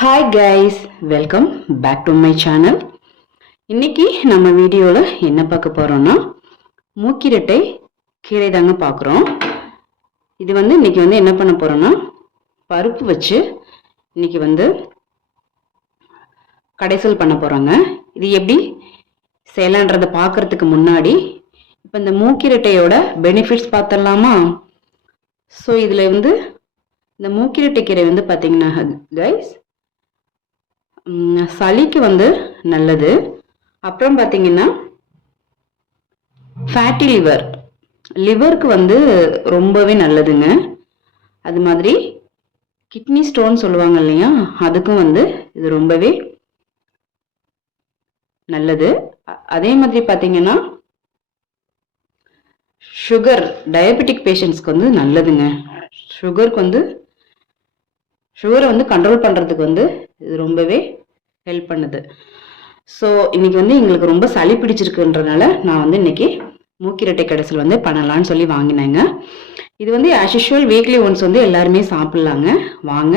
Hi guys welcome back to my channel இன்னைக்கு நம்ம வீடியோவில் என்ன பார்க்க போகிறோம்னா மூக்கிரட்டை கீரை தாங்க பார்க்குறோம். இது வந்து இன்னைக்கு வந்து என்ன பண்ண போகிறோம்னா பருப்பு வச்சு இன்னைக்கு வந்து கடைசல் பண்ண போகிறோங்க இது எப்படி? செய்யலான்றதை பார்க்கறதுக்கு முன்னாடி இப்போ இந்த மூக்கிரட்டையோட பெனிஃபிட்ஸ் பார்த்துடலாமா? ஸோ இதில் வந்து இந்த மூக்கிரட்டை கீரை வந்து பார்த்தீங்கன்னா கைஸ் சளிக்கு வந்து நல்லது. அப்புறம் பார்த்தீங்கன்னா ஃபேட்டி லிவர் லிவருக்கு வந்து ரொம்பவே நல்லதுங்க. அது மாதிரி கிட்னி ஸ்டோன் சொல்லுவாங்க இல்லையா? அதுக்கும் வந்து இது ரொம்பவே நல்லது. அதே மாதிரி பார்த்தீங்கன்னா சுகர் டயபெட்டிக் பேஷண்ட்ஸ்க்கு வந்து நல்லதுங்க. சுகருக்கு வந்து சுகரை வந்து கண்ட்ரோல் பண்ணுறதுக்கு வந்து இது ரொம்பவே ஹெல்ப் பண்ணுது. ஸோ இன்னைக்கு வந்து எங்களுக்கு ரொம்ப சளி பிடிச்சிருக்குன்றனால நான் வந்து இன்னைக்கு மூக்கிரட்டை கடைசல் வந்து பண்ணலான்னு சொல்லி வாங்கினேங்க. இது வந்து ஆஸ் யூஷுவல் வீக்லி ஒன்ஸ் வந்து எல்லாருமே சாப்பிட்லாங்க. வாங்க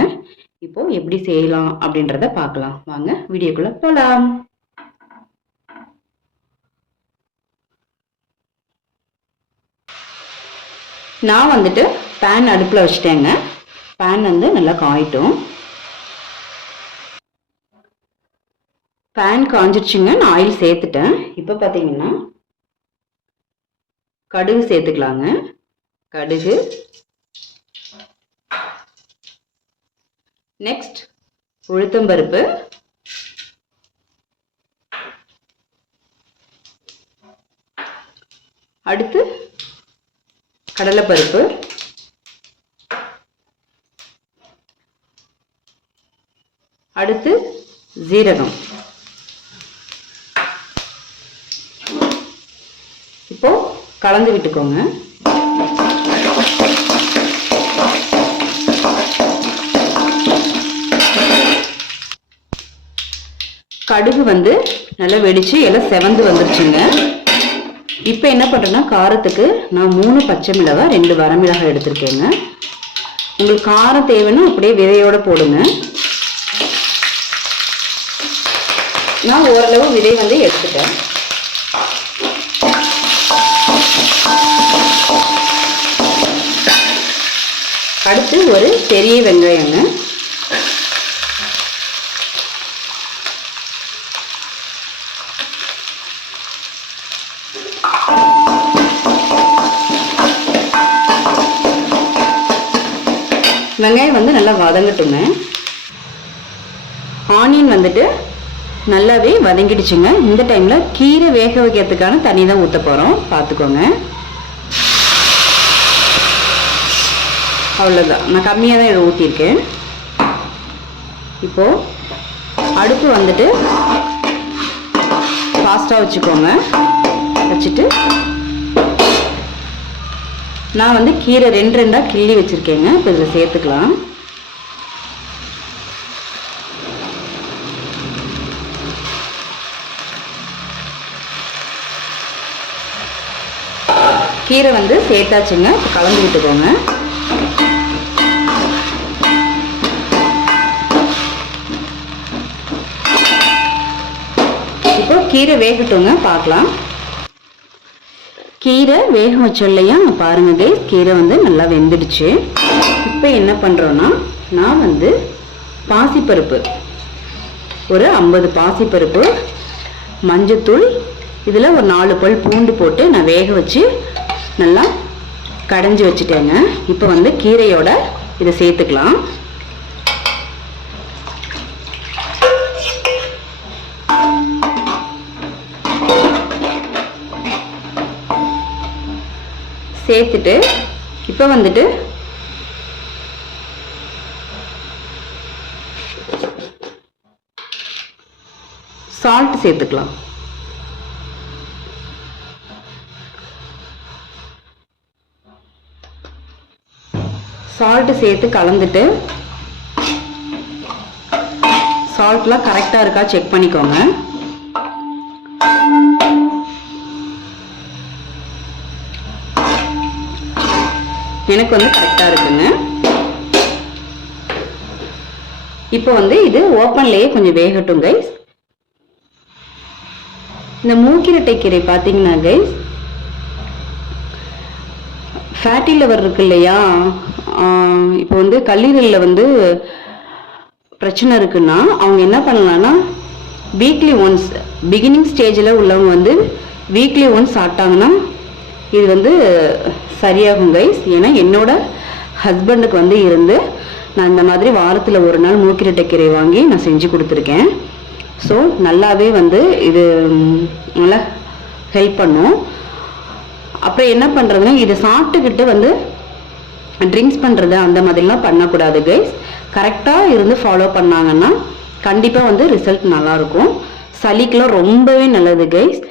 இப்போ எப்படி செய்யலாம் அப்படின்றத பார்க்கலாம். வாங்க வீடியோக்குள்ள போகலாம் நான் வந்துட்டு பேன் அடுப்பில் வச்சுட்டேங்க. பேன் வந்து நல்லா காயிட்டும். பேன் காஞ்சிருச்சுங்க நான் ஆயில் சேர்த்துட்டேன். இப்போ பார்த்தீங்கன்னா கடுகு சேர்த்துக்கலாங்க. கடுகு. நெக்ஸ்ட் உளுத்தம்பருப்பு. அடுத்து கடலைப்பருப்பு. அடுத்து ஜீரகம் இப்போ கலந்து விட்டுக்கோங்க. கடுகு வந்து நல்லா வெடிச்சு எல்லாம் செவந்து வந்துருச்சுங்க. இப்போ என்ன பண்ணுறேன்னா காரத்துக்கு நான் மூணு பச்சை மிளகாய் ரெண்டு வரமிளகாய் எடுத்துருக்கேங்க. உங்களுக்கு காரம் தேவைன்னா அப்படியே விதையோடு போடுங்க. நான் ஓரளவு விதை வந்து எடுத்துட்டேன். அடுத்து ஒரு பெரிய வெங்காயங்க வெங்காயம் வந்து நல்லா வதங்கட்டுங்க. ஆனியன் வந்துட்டு நல்லாவே வதங்கிடுச்சுங்க. இந்த டைமில் கீரை வேக வைக்கிறதுக்கான தண்ணி தான் ஊற்ற போகிறோம் பார்த்துக்கோங்க. அவ்வளோதான் நான் கம்மியாக தான் இதை ஊற்றிருக்கேன் இப்போது அடுப்பு வந்துட்டு ஃபாஸ்ட்டாக வச்சுக்கோங்க. வச்சுட்டு நான் வந்து கீரை ரெண்டு ரெண்டாக கிள்ளி வச்சுருக்கேங்க. இப்போ இதில் சேர்த்துக்கலாம். கீரை வந்து சேர்த்தாச்சுங்க. இப்போ கலந்து விட்டுக்கோங்க. கீரை வேகட்டுங்க பார்க்கலாம். கீரை வேக வச்சோம் பாருங்க guys, கீரை வந்து நல்லா வெந்துடுச்சு. இப்போ என்ன பண்ணுறோன்னா நான் வந்து பாசிப்பருப்பு. ஒரு ஐம்பது பாசிப்பருப்பு மஞ்சத்தூள் இதில் ஒரு நாலு பல் பூண்டு போட்டு நான் வேக வச்சு நல்லா கடைஞ்சி வச்சுட்டேங்க. இப்போ வந்து கீரையோட இதை சேர்த்துக்கலாம். சேர்த்துட்டு இப்போ வந்துட்டு சால்ட் சேர்த்துக்கலாம். சால்ட்டு சேர்த்து கலந்துட்டு சால்ட்லாம் கரெக்டாக இருக்கா செக் பண்ணிக்கோங்க. எனக்கு வந்து கரெக்டாக இருக்குங்க இப்போ வந்து இது ஓப்பன்லேயே கொஞ்சம் வேகட்டும் கைஸ் இந்த மூக்கிரட்டை கீரை பார்த்தீங்கன்னா கைஸ் ஃபேட்டி லெவர் இருக்கு இல்லையா? இப்போ வந்து கல்லீரலில் வந்து பிரச்சனை இருக்குன்னா அவங்க என்ன பண்ணலாம்னா வீக்லி ஒன்ஸ் பிகினிங் ஸ்டேஜில் உள்ளவங்க வந்து வீக்லி ஒன்ஸ் சாப்பிட்டாங்கன்னா இது வந்து சரியாகும் கைஸ் ஏன்னா என்னோட ஹஸ்பண்டுக்கு வந்து இருந்து நான் இந்த மாதிரி வாரத்தில் ஒரு நாள் மூக்கிரட்டை கீரை வாங்கி நான் செஞ்சு கொடுத்துருக்கேன். ஸோ நல்லாவே வந்து இது நல்லா ஹெல்ப் பண்ணும். அப்புறம் என்ன பண்ணுறதுன்னா இதை சாப்பிட்டுக்கிட்டு வந்து ட்ரிங்க்ஸ் பண்ணுறது அந்த மாதிரிலாம் பண்ணக்கூடாது கைஸ் கரெக்டாக இருந்து ஃபாலோ பண்ணாங்கன்னா கண்டிப்பாக வந்து ரிசல்ட் நல்லாயிருக்கும். சளிக்கெலாம் ரொம்பவே நல்லது கைஸ்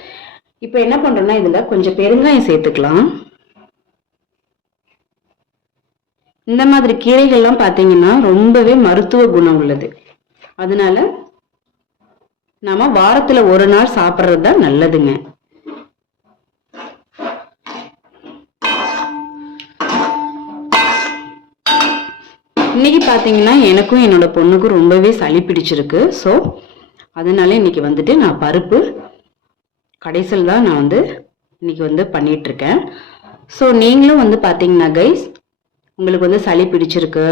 இப்போ என்ன பண்ணுறோன்னா இதில் கொஞ்சம் பெருங்காயம் சேர்த்துக்கலாம். இந்த மாதிரி கீரைகள்லாம் பார்த்தீங்கன்னா ரொம்பவே மருத்துவ குணம் உள்ளது. அதனால நாம வாரத்தில் ஒரு நாள் சாப்பிட்றது தான் நல்லதுங்க. இன்னைக்கு பார்த்தீங்கன்னா எனக்கும் என்னோட பொண்ணுக்கும் ரொம்பவே சளி பிடிச்சிருக்கு. ஸோ அதனால இன்னைக்கு வந்துட்டு நான் பருப்பு கடைசியில் தான் நான் வந்து இன்னைக்கு வந்து பண்ணிட்டு இருக்கேன். ஸோ நீங்களும் வந்து பார்த்தீங்கன்னா கைஸ் உங்களுக்கு வந்து சளி பிடிச்சிருக்கு.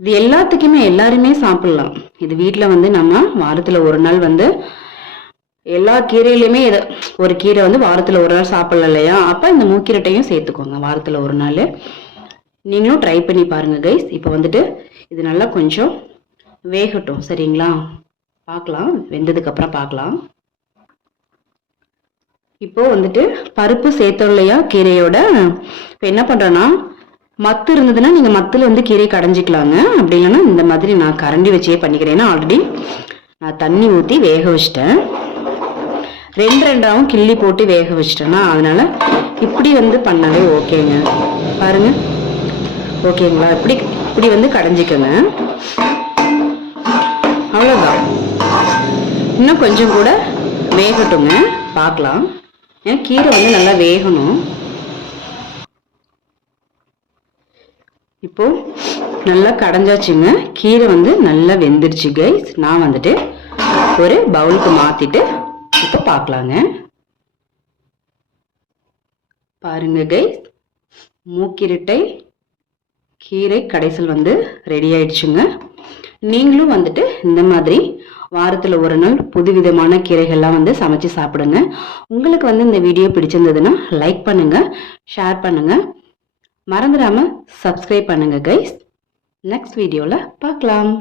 இது எல்லாத்துக்குமே எல்லாருமே சாப்பிட்லாம். இது வீட்டில் வந்து நம்ம வாரத்தில் ஒரு நாள் வந்து எல்லா கீரையிலையுமே எதோ ஒரு கீரை வந்து வாரத்தில் ஒரு நாள் சாப்பிடலாம் இல்லையா? அப்போ இந்த மூக்கீரட்டையும் சேர்த்துக்கோங்க வாரத்தில் ஒரு நாள். நீங்களும் ட்ரை பண்ணி பாருங்க கைஸ் இப்போ வந்துட்டு இது நல்லா கொஞ்சம் வேகட்டும். சரிங்களா? பார்க்கலாம். வெந்ததுக்கப்புறம் பார்க்கலாம். இப்போ வந்துட்டு பருப்பு சேர்த்தோம் இல்லையா? கீரையோட. இப்போ என்ன பண்ணுறோன்னா மத்து இருந்ததுன்னா நீங்கள் மத்தில் வந்து கீரை கடைஞ்சிக்கலாங்க. அப்படி இல்லைன்னா இந்த மாதிரி நான் கரண்டி வச்சே பண்ணிக்கிறேன். ஏன்னா ஆல்ரெடி நான் தண்ணி ஊற்றி வேக வச்சிட்டேன். ரெண்டு ரெண்டாவும் கிள்ளி போட்டு வேக வச்சிட்டேன்னா அதனால் இப்படி வந்து பண்ணவே ஓகேங்க. பாருங்கள் ஓகேங்களா? இப்படி இப்படி வந்து கடைஞ்சிக்கோங்க. அவ்வளோதான் இன்னும் கொஞ்சம் கூட வேகட்டுங்க. பார்க்கலாம். ஏன் கீரை வந்து நல்லா வேகணும். இப்போ நல்லா கடைஞ்சாச்சுங்க. கீரை வந்து நல்லா வெந்துருச்சு கைஸ் நான் வந்துட்டு ஒரு பவுலுக்கு மாத்திட்டு இப்போ பார்க்கலாங்க பாருங்க கைஸ் மூக்கிரட்டை கீரை கடைசல் வந்து ரெடி ஆயிடுச்சுங்க. நீங்களும் வந்துட்டு இந்த மாதிரி வாரத்தில் ஒரு நாள் புதுவிதமான கீரைகள்லாம் வந்து சமைச்சு சாப்பிடுங்க. உங்களுக்கு வந்து இந்த வீடியோ பிடிச்சிருந்ததுன்னா லைக் பண்ணுங்கள் ஷேர் பண்ணுங்கள் மறந்துடாமல் சப்ஸ்கிரைப் பண்ணுங்கள் கைஸ் நெக்ஸ்ட் வீடியோவில் பார்க்கலாம்.